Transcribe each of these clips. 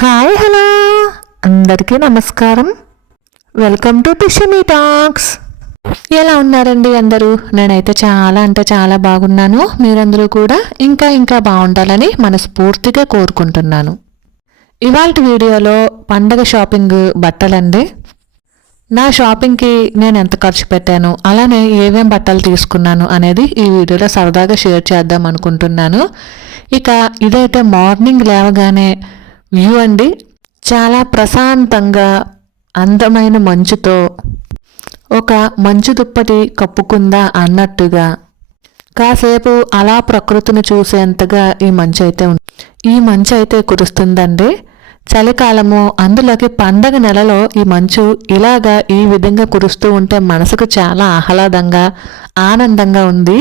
Hi hello అందరికీ నమస్కారం. Welcome to Tishami talks. ఎలా ఉన్నారండి అందరూ? నేనైతే చాలా అంటే చాలా బాగున్నాను. మీరందరూ కూడా ఇంకా బాగుండాలని మనస్ఫూర్తిగా కోరుకుంటున్నాను. ఇవాల్టి వీడియోలో పండగ షాపింగ్ బట్టలండి. నా షాపింగ్కి నేను ఎంత ఖర్చు పెట్టాను, అలానే ఏమేం బట్టలు తీసుకున్నాను అనేది ఈ వీడియోలో సరదాగా షేర్ చేద్దాం అనుకుంటున్నాను. ఇక ఇదైతే మార్నింగ్ లేవగానే వ్యూ అండి. చాలా ప్రశాంతంగా అందమైన మంచుతో ఒక మంచు దుప్పటి కప్పుకుందా అన్నట్టుగా కాసేపు అలా ప్రకృతిని చూసేంతగా ఈ మంచు అయితే కురుస్తుందండి. చలికాలము, అందులోకి పండగ నెలలో ఈ మంచు ఇలాగా ఈ విధంగా కురుస్తూ ఉంటే మనసుకు చాలా ఆహ్లాదంగా ఆనందంగా ఉంది.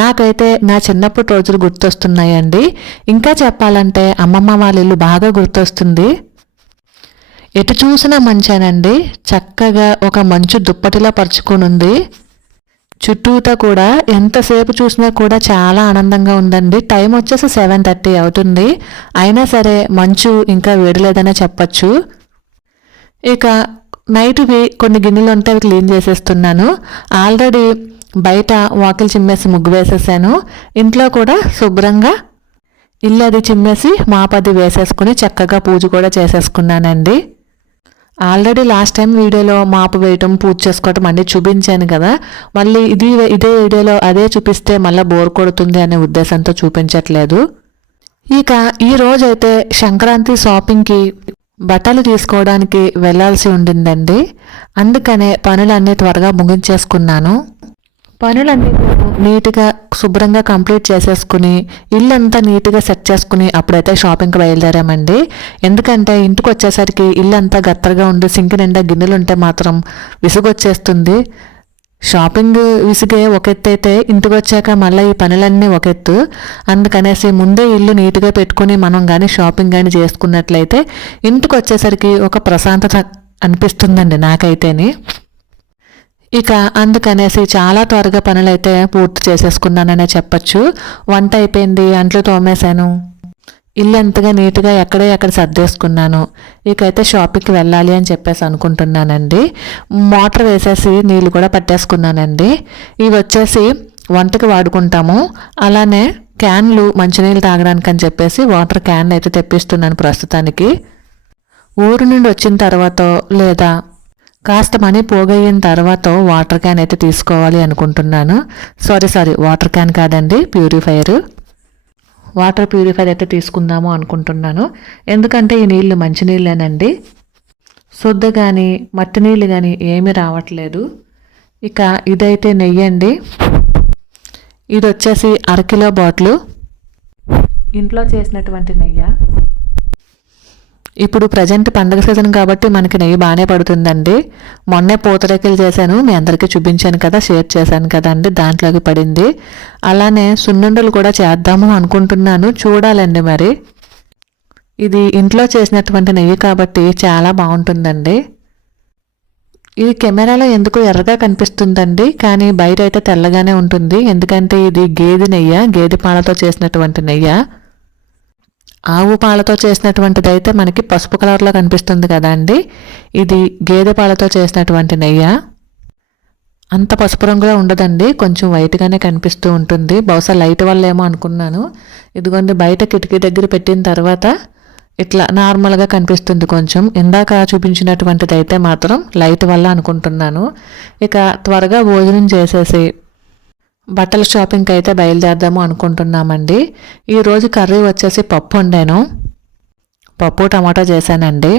నాకైతే నా చిన్నప్పటి రోజులు గుర్తొస్తున్నాయండి. ఇంకా చెప్పాలంటే అమ్మమ్మ వాళ్ళ ఇల్లు బాగా గుర్తొస్తుంది. ఎటు చూసినా మంచేనండి. చక్కగా ఒక మంచు దుప్పటిలా పరుచుకొని ఉంది. చుట్టూతా కూడా ఎంతసేపు చూసినా కూడా చాలా ఆనందంగా ఉందండి. టైం వచ్చేసి 7:30 అవుతుంది. అయినా సరే మంచు ఇంకా వేడలేదనే చెప్పచ్చు. ఇక నైట్వి కొన్ని గిన్నెలు ఉంటే అవి క్లీన్ చేసేస్తున్నాను. ఆల్రెడీ బయట వాకిలి చిమ్మేసి ముగ్గు వేసేసాను. ఇంట్లో కూడా శుభ్రంగా ఇల్లు అది చిమ్మేసి మాపది వేసేసుకుని చక్కగా పూజ కూడా చేసేసుకున్నానండి. ఆల్రెడీ లాస్ట్ టైం వీడియోలో మాపు వేయటం, పూజ చేసుకోవటం అన్నీ చూపించాను కదా. మళ్ళీ ఇదే వీడియోలో అదే చూపిస్తే మళ్ళీ బోర్ కొడుతుంది అనే ఉద్దేశంతో చూపించట్లేదు. ఇక ఈ రోజైతే సంక్రాంతి షాపింగ్కి బట్టలు తీసుకోవడానికి వెళ్ళాల్సి ఉండిందండి. అందుకనే పనులన్నీ త్వరగా ముగించేసుకున్నాను. పనులన్నీ నీట్గా శుభ్రంగా కంప్లీట్ చేసేసుకుని ఇల్లంతా నీట్గా సెట్ చేసుకుని అప్పుడైతే షాపింగ్కి బయలుదేరామండి. ఎందుకంటే ఇంటికి వచ్చేసరికి ఇల్లంతా గత్తరగా ఉండి సింక్ నిండా గిన్నెలు ఉంటే మాత్రం విసుగొచ్చేస్తుంది. షాపింగ్ విసిగే ఒక ఎత్తు అయితే ఇంటికి వచ్చాక మళ్ళీ ఈ పనులన్నీ ఒక ఎత్తు. అందుకనేసి ముందే ఇల్లు నీట్గా పెట్టుకుని మనం కానీ షాపింగ్ కానీ చేసుకున్నట్లయితే ఇంటికి వచ్చేసరికి ఒక ప్రశాంతత అనిపిస్తుందండి నాకైతేని. ఇక అందుకనేసి చాలా త్వరగా పనులైతే పూర్తి చేసేసుకున్నాననే చెప్పచ్చు. వంట అయిపోయింది, అంట్లు తోమేశాను, ఇల్లు ఎంతగా నీట్గా ఎక్కడ సర్దేసుకున్నాను. ఇకైతే షాపింగ్కి వెళ్ళాలి అని చెప్పేసి అనుకుంటున్నానండి. మోటార్ వేసేసి నీళ్ళు కూడా పట్టేసుకున్నానండి. ఇవి వచ్చేసి వంటకి వాడుకుంటాము. అలానే క్యాన్లు మంచినీళ్ళు తాగడానికి అని చెప్పేసి వాటర్ క్యాన్లు అయితే తెప్పిస్తున్నాను ప్రస్తుతానికి. ఊరు నుండి వచ్చిన తర్వాత లేదా కాస్త మనీ పోగయిన తర్వాత వాటర్ క్యాన్ అయితే తీసుకోవాలి అనుకుంటున్నాను. సారీ వాటర్ క్యాన్ కాదండి, వాటర్ ప్యూరిఫైర్ అయితే తీసుకుందాము అనుకుంటున్నాను. ఎందుకంటే ఈ నీళ్ళు మంచినీళ్ళేనండి. శుద్ధ కానీ మట్టి నీళ్ళు కానీ ఏమీ రావట్లేదు. ఇక ఇదైతే నెయ్యి అండి. ఇది వచ్చేసి 1/2 కిలో బాటిల్ ఇంట్లో చేసినటువంటి నెయ్యి. ఇప్పుడు ప్రజెంట్ పండగ సీజన్ కాబట్టి మనకి నెయ్యి బాగానే పడుతుందండి. మొన్నే పూతరేకులు చేశాను, మీ అందరికీ చూపించాను కదా, షేర్ చేశాను కదా అండి, దాంట్లోకి పడింది. అలానే సున్నుండలు కూడా చేద్దాము అనుకుంటున్నాను, చూడాలండి మరి. ఇది ఇంట్లో చేసినటువంటి నెయ్యి కాబట్టి చాలా బాగుంటుందండి. ఇది కెమెరాలో ఎందుకు ఎర్రగా కనిపిస్తుందండి, కానీ బయట అయితే తెల్లగానే ఉంటుంది. ఎందుకంటే ఇది గేదె పాలతో చేసినటువంటి నెయ్యి. ఆవు పాలతో చేసినటువంటిది అయితే మనకి పసుపు కలర్లో కనిపిస్తుంది కదా అండి. ఇది గేదె పాలతో చేసినటువంటి నెయ్యి. అంత పసుపు రంగులో ఉండదండి, కొంచెం వైట్గానే కనిపిస్తూ ఉంటుంది. బహుశా లైట్ వల్ల ఏమో అనుకున్నాను. ఇదిగోండి బయట కిటికీ దగ్గర పెట్టిన తర్వాత ఇట్లా నార్మల్గా కనిపిస్తుంది కొంచెం. ఇందాక చూపించినటువంటిది అయితే మాత్రం లైట్ వల్ల అనుకుంటున్నాను. ఇక త్వరగా భోజనం చేసేసి బట్టల షాపింగ్కి అయితే బయలుదేరదాము అనుకుంటున్నామండి. ఈరోజు కర్రీ వచ్చేసి పప్పు వండాను, పప్పు టమాటో చేశానండి.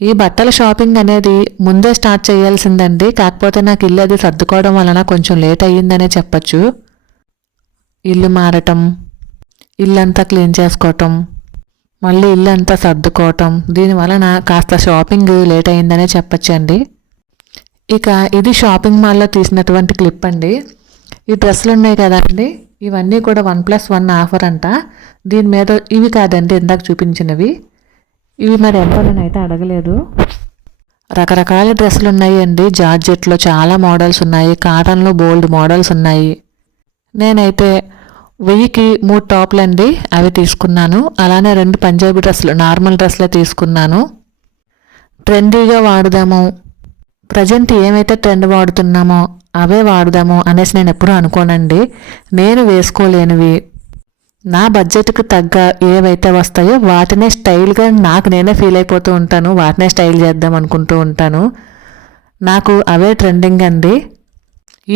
ఈ బట్టల షాపింగ్ అనేది ముందే స్టార్ట్ చేయాల్సిందండి. కాకపోతే నాకు ఇల్లు అది సర్దుకోవడం వలన కొంచెం లేట్ అయ్యిందనే చెప్పచ్చు. ఇల్లు మారటం, ఇల్లంతా క్లీన్ చేసుకోవటం, మళ్ళీ ఇల్లు అంతా సర్దుకోవటం, దీనివలన కాస్త షాపింగ్ లేట్ అయ్యిందనే చెప్పచ్చు అండి. ఇక ఇది షాపింగ్ మాల్లో తీసినటువంటి క్లిప్ అండి. ఈ డ్రెస్సులు ఉన్నాయి కదండి, ఇవన్నీ కూడా 1+1 ఆఫర్ అంట. దీని మీద ఇవి కాదండి ఇందాక చూపించినవి, ఇవి మరి ఎంతో నేనైతే అడగలేదు. రకరకాల డ్రెస్సులు ఉన్నాయి అండి. జార్జెట్లో చాలా మోడల్స్ ఉన్నాయి, కాటన్లో బోల్డ్ మోడల్స్ ఉన్నాయి. నేనైతే 1000కి 3 టాప్లు అండి, అవి తీసుకున్నాను. అలానే 2 పంజాబీ డ్రెస్సులు, నార్మల్ డ్రెస్లే తీసుకున్నాను. ట్రెండీగా వాడదాము, ప్రజెంట్ ఏమైతే ట్రెండ్ వాడుతున్నామో అవే వాడదాము అనేసి నేను ఎప్పుడూ అనుకోనండి. నేను వేసుకోలేనివి, నా బడ్జెట్కి తగ్గ ఏవైతే వస్తాయో వాటినే స్టైల్గా నాకు నేనే ఫీల్ అయిపోతూ ఉంటాను, వాటినే స్టైల్ చేద్దాం అనుకుంటూ ఉంటాను. నాకు అవే ట్రెండింగ్ అండి.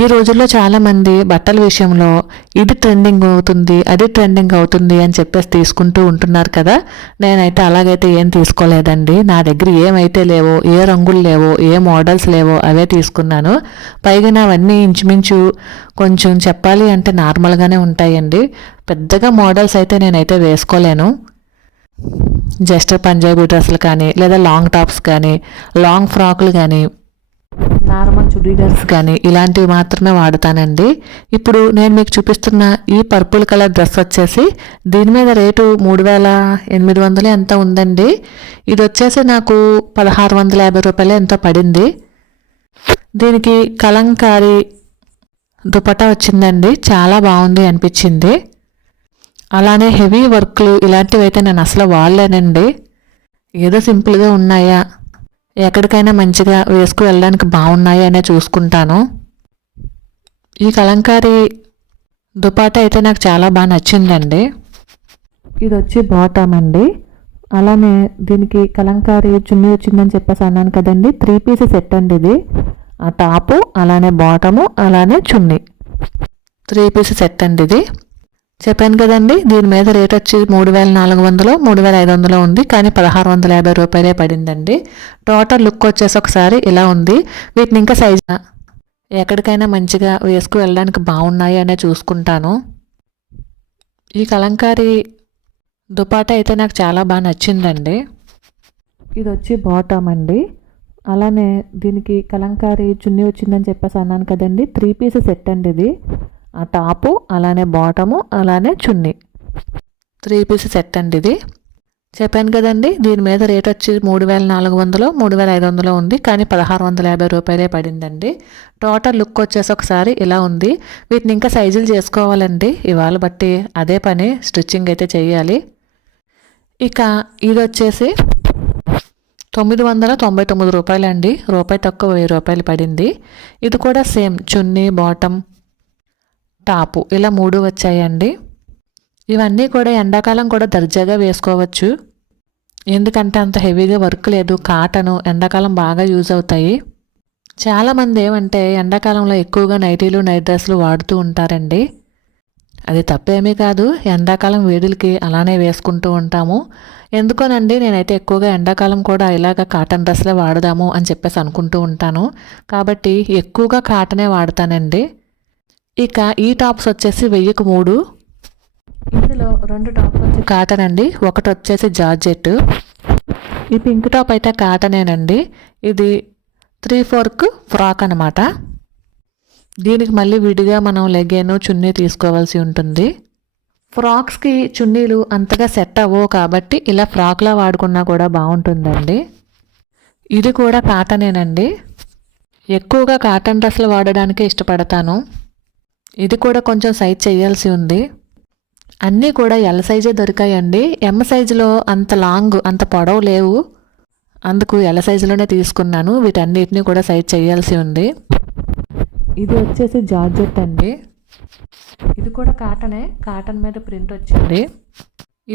ఈ రోజుల్లో చాలామంది బట్టల విషయంలో ఇది ట్రెండింగ్ అవుతుంది, అది ట్రెండింగ్ అవుతుంది అని చెప్పేసి తీసుకుంటూ ఉంటున్నారు కదా. నేనైతే అలాగైతే ఏం తీసుకోలేదండి. నా దగ్గర ఏమైతే లేవో, ఏ రంగులు లేవో, ఏ మోడల్స్ లేవో అవే తీసుకున్నాను. పైగా అవన్నీ ఇంచుమించు కొంచెం చెప్పాలి అంటే నార్మల్గానే ఉంటాయండి. పెద్దగా మోడల్స్ అయితే నేనైతే వేసుకోలేను. జస్ట్ పంజాబీ డ్రెస్సులు కానీ, లేదా లాంగ్ టాప్స్ కానీ, లాంగ్ ఫ్రాకులు కానీ, నార్మల్ చుడీదార్స్ కానీ ఇలాంటివి మాత్రమే వాడతానండి. ఇప్పుడు నేను మీకు చూపిస్తున్న ఈ పర్పుల్ కలర్ డ్రెస్ వచ్చేసి దీని మీద రేటు 3800 ఎంత ఉందండి. ఇది వచ్చేసి నాకు 1650 రూపాయలు ఎంతో పడింది. దీనికి కలంకారీ దుపట్టా వచ్చిందండి, చాలా బాగుంది అనిపించింది. అలానే హెవీ వర్క్లు ఇలాంటివి అయితే నేను అసలు వాడలేనండి. ఏదో సింపుల్గా ఉన్నాయా, ఎక్కడికైనా మంచిగా వేసుకు వెళ్ళడానికి బాగున్నాయి అనే చూసుకుంటాను. ఈ కలంకారీ దుపట్టా అయితే నాకు చాలా బాగా నచ్చిందండి. ఇది వచ్చి బాటమ్ అండి. అలానే దీనికి కలంకారీ చున్నీ వచ్చిందని చెప్పేసి అన్నాను కదండి, 3 పీస్ సెట్ అండి ఇది. ఆ టాపు, అలానే బాటము, అలానే చున్నీ, 3 పీస్ సెట్ అండి ఇది. చెప్పాను కదండి, దీని మీద రేట్ వచ్చి 3400 3500 ఉంది, కానీ 1650 రూపాయలే పడిందండి. టోటల్ లుక్ వచ్చేసి ఒకసారి ఇలా ఉంది. వీటిని ఇంకా సైజ్ ఎక్కడికైనా మంచిగా వేసుకు వెళ్ళడానికి బాగున్నాయి అనే చూసుకుంటాను. ఈ కలంకారీ దుపట్టా అయితే నాకు చాలా బాగా నచ్చిందండి. ఇది వచ్చి బాటమ్ అండి. అలానే దీనికి కలంకారీ చున్నీ వచ్చిందని చెప్పేసి అన్నాను కదండి, 3 పీస్ సెట్ అండి ఇది. ఆ టాపు, అలానే బాటము, అలానే చున్నీ, 3 పీస్ సెట్ అండి ఇది. చెప్పాను కదండి, దీని మీద రేట్ వచ్చి 3400 3500 ఉంది, కానీ 1650 రూపాయలే పడిందండి. టోటల్ లుక్ వచ్చేసి ఒకసారి ఇలా ఉంది. వీటిని ఇంకా సైజులు చేసుకోవాలండి, ఇవాళ బట్టి అదే పని, స్టిచ్చింగ్ అయితే చేయాలి. ఇక ఇది వచ్చేసి 999 రూపాయలు అండి, రూపాయి తక్కువ 1000 రూపాయలు పడింది. ఇది కూడా సేమ్ చున్నీ, బాటమ్, టాపు ఇలా 3 వచ్చాయండి. ఇవన్నీ కూడా ఎండాకాలం కూడా దర్జాగా వేసుకోవచ్చు, ఎందుకంటే అంత హెవీగా వర్క్ లేదు, కాటను, ఎండాకాలం బాగా యూజ్ అవుతాయి. చాలామంది ఏమంటే ఎండాకాలంలో ఎక్కువగా నైటీలు, నైట్ డ్రెస్సులు వాడుతూ ఉంటారండి. అది తప్పేమీ కాదు, ఎండాకాలం వేడులకి అలానే వేసుకుంటూ ఉంటాము. ఎందుకోనండి, నేనైతే ఎక్కువగా ఎండాకాలం కూడా ఇలాగ కాటన్ డ్రెస్లే వాడదాము అని చెప్పేసి అనుకుంటూ ఉంటాను. కాబట్టి ఎక్కువగా కాటనే వాడతానండి. ఇక ఈ టాప్స్ వచ్చేసి 1000కి 3. ఇందులో 2 టాప్స్ వచ్చి కాటన్ అండి, ఒకటి వచ్చేసి జార్జెట్. ఈ పింక్ టాప్ అయితే కాటనేనండి. ఇది 3/4 ఫ్రాక్ అనమాట. దీనికి మళ్ళీ విడిగా మనం లెగ్గిన్, చున్నీ తీసుకోవాల్సి ఉంటుంది. ఫ్రాక్స్కి చున్నీలు అంతగా సెట్ అవ్వవు కాబట్టి ఇలా ఫ్రాక్లా వాడుకున్నా కూడా బాగుంటుందండి. ఇది కూడా కాటనేనండి. ఎక్కువగా కాటన్ డ్రెస్సులు వాడడానికే ఇష్టపడతాను. ఇది కూడా కొంచెం సైజ్ చేయాల్సి ఉంది. అన్నీ కూడా ఎల్ సైజే దొరికాయండి. ఎం సైజులో అంత లాంగ్, అంత పొడవు లేవు, అందుకు ఎల్ సైజులోనే తీసుకున్నాను. వీటన్నిటిని కూడా సైజ్ చేయాల్సి ఉంది. ఇది వచ్చేసి జార్జెట్ అండి. ఇది కూడా కాటనే, కాటన్ మీద ప్రింట్ వచ్చింది.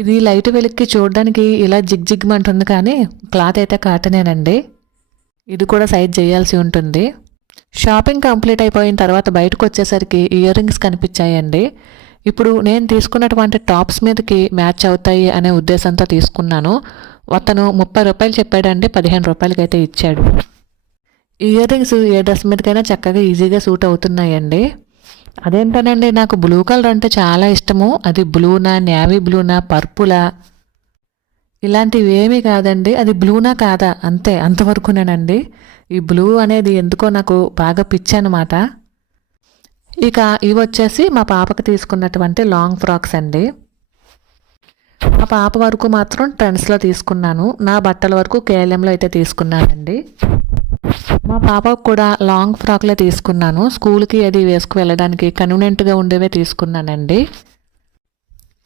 ఇది లైట్ వెలుక్కి చూడడానికి ఇలా జిగ్జిగ్మంటుంది, కానీ క్లాత్ అయితే కాటనేనండి. ఇది కూడా సైజ్ చేయాల్సి ఉంటుంది. షాపింగ్ కంప్లీట్ అయిపోయిన తర్వాత బయటకు వచ్చేసరికి ఇయర్ రింగ్స్ కనిపించాయండి. ఇప్పుడు నేను తీసుకున్నటువంటి టాప్స్ మీదకి మ్యాచ్ అవుతాయి అనే ఉద్దేశంతో తీసుకున్నాను. అతను 30 రూపాయలు చెప్పాడండి, 15 రూపాయలకి అయితే ఇచ్చాడు. ఇయర్ రింగ్స్ ఏ డ్రెస్ మీదకైనా చక్కగా ఈజీగా సూట్ అవుతున్నాయండి. అదేంటోనండి, నాకు బ్లూ కలర్ అంటే చాలా ఇష్టము. అది బ్లూనా, నేవీ బ్లూనా, పర్పులా, ఇలాంటివి ఏమీ కాదండి. అది బ్లూనా కాదా అంతే, అంతవరకునేనండి. ఈ బ్లూ అనేది ఎందుకో నాకు బాగా పిచ్చి అనమాట. ఇక ఇవి వచ్చేసి మా పాపకి తీసుకున్నటువంటి లాంగ్ ఫ్రాక్స్ అండి. మా పాప వరకు మాత్రం ట్రెండ్స్లో తీసుకున్నాను, నా బట్టల వరకు కేఎల్ఎంలో అయితే తీసుకున్నానండి. మా పాపకు కూడా లాంగ్ ఫ్రాక్లే తీసుకున్నాను, స్కూల్కి అది వేసుకు వెళ్ళడానికి కన్వీనియంట్గా ఉండేవే తీసుకున్నానండి.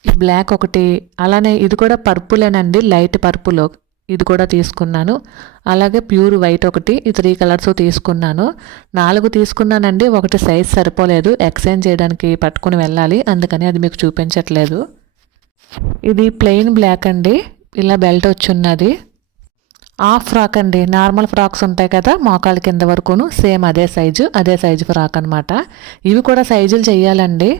ఈ బ్లాక్ ఒకటి, అలానే ఇది కూడా పర్పులేనండి, లైట్ పర్పుల్, ఇది కూడా తీసుకున్నాను. అలాగే ప్యూర్ వైట్ ఒకటి, ఈ 3 కలర్స్ తీసుకున్నాను. 4 తీసుకున్నానండి, ఒకటి సైజ్ సరిపోలేదు, ఎక్స్చేంజ్ చేయడానికి పట్టుకుని వెళ్ళాలి, అందుకని అది మీకు చూపించట్లేదు. ఇది ప్లెయిన్ బ్లాక్ అండి, ఇలా బెల్ట్ వచ్చున్నది. హాఫ్ ఫ్రాక్ అండి, నార్మల్ ఫ్రాక్స్ ఉంటాయి కదా మోకాళ్ళ కింద వరకును, సేమ్ అదే సైజు ఫ్రాక్ అనమాట. ఇవి కూడా సైజులు చెయ్యాలండి.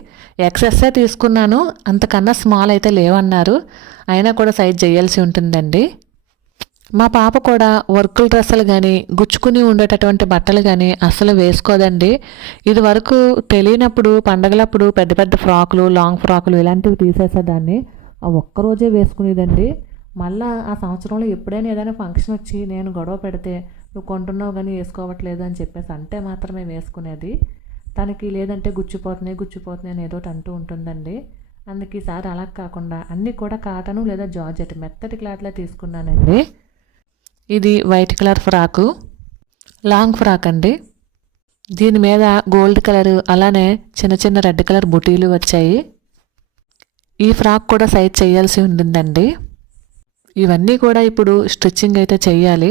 ఎక్సెస్సే తీసుకున్నాను, అంతకన్నా స్మాల్ అయితే లేవన్నారు, అయినా కూడా సైజ్ చేయాల్సి ఉంటుందండి. మా పాప కూడా వర్కుల డ్రెస్సులు కానీ గుచ్చుకుని ఉండేటటువంటి బట్టలు కానీ అస్సలు వేసుకోదండి. ఇది వరకు తెలియనప్పుడు పండగలప్పుడు పెద్ద పెద్ద ఫ్రాకులు, లాంగ్ ఫ్రాకులు ఇలాంటివి తీసేసేదాన్ని, ఆ ఒక్కరోజే వేసుకునేదండి. మళ్ళీ ఆ సంవత్సరంలో ఎప్పుడైనా ఏదైనా ఫంక్షన్ వచ్చి నేను గొడవ పెడితే నువ్వు కొంటున్నావు కానీ వేసుకోవట్లేదు అని చెప్పేసి అంటే మాత్రమే వేసుకునేది. తనకి లేదంటే గుచ్చిపోతున్నాయి అని ఏదోటి అంటూ ఉంటుందండి. అందుకే ఈసారి అలా కాకుండా అన్నీ కూడా కాటను లేదా జార్జెట్ మెత్తటి క్లాత్లో తీసుకున్నానండి. ఇది white colour frock, long frock అండి. దీని మీద గోల్డ్ కలర్ అలానే చిన్న చిన్న రెడ్ కలర్ బుటీలు వచ్చాయి. ఈ ఫ్రాక్ కూడా సైజ్ చేయాల్సి ఉంటుందండి. ఇవన్నీ కూడా ఇప్పుడు స్టిచ్చింగ్ అయితే చెయ్యాలి.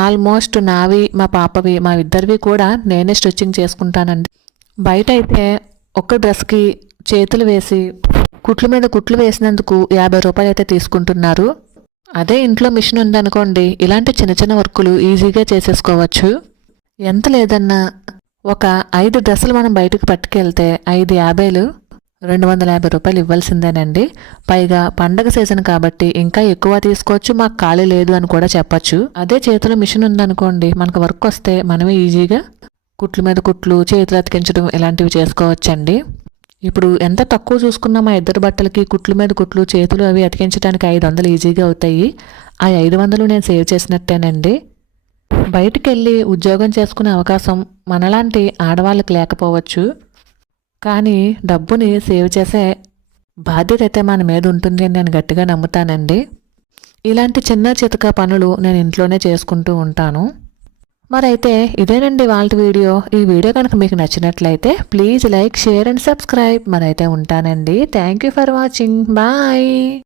ఆల్మోస్ట్ నావి మా పాపవి మా ఇద్దరివి కూడా నేనే స్టిచ్చింగ్ చేసుకుంటానండి. బయట అయితే ఒక్క డ్రెస్కి చేతులు వేసి కుట్ల మీద కుట్లు వేసినందుకు 50 రూపాయలు అయితే తీసుకుంటున్నారు. అదే ఇంట్లో మిషన్ ఉందనుకోండి, ఇలాంటి చిన్న చిన్న వర్కులు ఈజీగా చేసేసుకోవచ్చు. ఎంత లేదన్నా ఒక 5 డ్రెస్సులు మనం బయటకు పట్టుకెళ్తే 550, 250 రూపాయలు ఇవ్వాల్సిందేనండి. పైగా పండగ సీజన్ కాబట్టి ఇంకా ఎక్కువ తీసుకోవచ్చు, మాకు ఖాళీ లేదు అని కూడా చెప్పచ్చు. అదే చేతిలో మిషన్ ఉందనుకోండి, మనకు వర్క్ వస్తే మనమే ఈజీగా కుట్ల మీద కుట్లు, చేతులు అతికించడం ఇలాంటివి చేసుకోవచ్చండి. ఇప్పుడు ఎంత తక్కువ చూసుకున్నా మా ఇద్దరు బట్టలకి కుట్ల మీద కుట్లు, చేతులు అవి అతికించడానికి 500 ఈజీగా అవుతాయి. ఆ 500 నేను సేవ్ చేసినట్టేనండి. బయటికి వెళ్ళి ఉద్యోగం చేసుకునే అవకాశం మనలాంటి ఆడవాళ్ళకి లేకపోవచ్చు, కానీ డబ్బుని సేవ్ చేసే బాధ్యత అయితే మన మీద ఉంటుంది అని నేను గట్టిగా నమ్ముతానండి. ఇలాంటి చిన్న చితక పనులు నేను ఇంట్లోనే చేసుకుంటూ ఉంటాను. మరైతే ఇదేనండి వాళ్ళ వీడియో. ఈ వీడియో కనుక మీకు నచ్చినట్లయితే please like, share and subscribe. మరైతే ఉంటానండి. Thank you for watching. Bye.